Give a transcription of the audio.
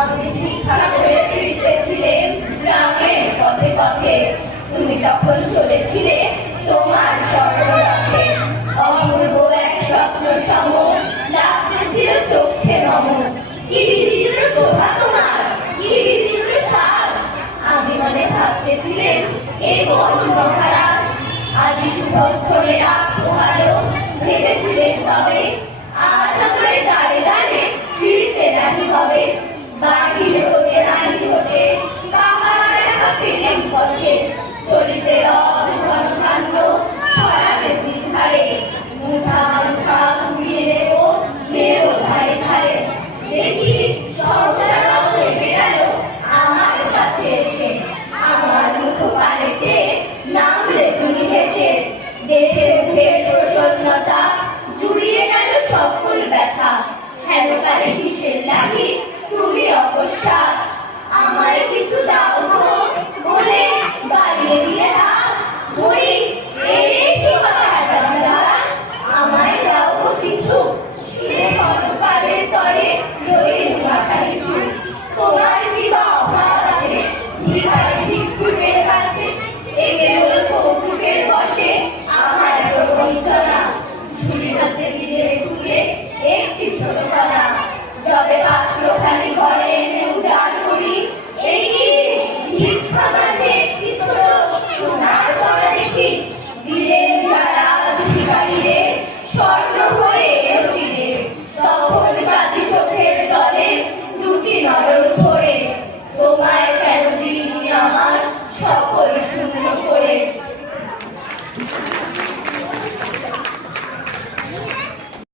আমি ভিক্ষা করে ফিরতেছিলেন গ্রামের পথে পথে, তুমি তখন চলেছিলে তোমার স্বর্ণরথে। অপূর্ব এক স্বপ্ন সম লাগতেছিল চোখে নম। কি বিচিত্র শোভা তোমার, কি বিচিত্র সাজ। আমি মনে ভাবতেছিলেন এ কোন মহারাজ। আদি সুভক্ষণেরা পোহালো ভেবেছিলেন তবে, আজ আমারে দাঁড়ে দাঁড়ে ফিরতে নাহি হবে। বাহির হতে নাহি হতে কাহার দেখা পেলেন পথে, চলিতে রথ ঘন ভাণ্ড ছড়াবে দুই ধারে। মুঠা মুঠা ঘুরিয়ে নেব নেব ধারে ধারে। দেখি সহসা রথ নেমে গেল আমার কাছে এসে, আমার মুখ পানে চেয়ে নামলে তুমি হেসে। দেখে মুখের প্রসন্নতা জুড়িয়ে গেল সকল ব্যথা, হেন কালে কিসের লাগি তুমি অকস্মাৎ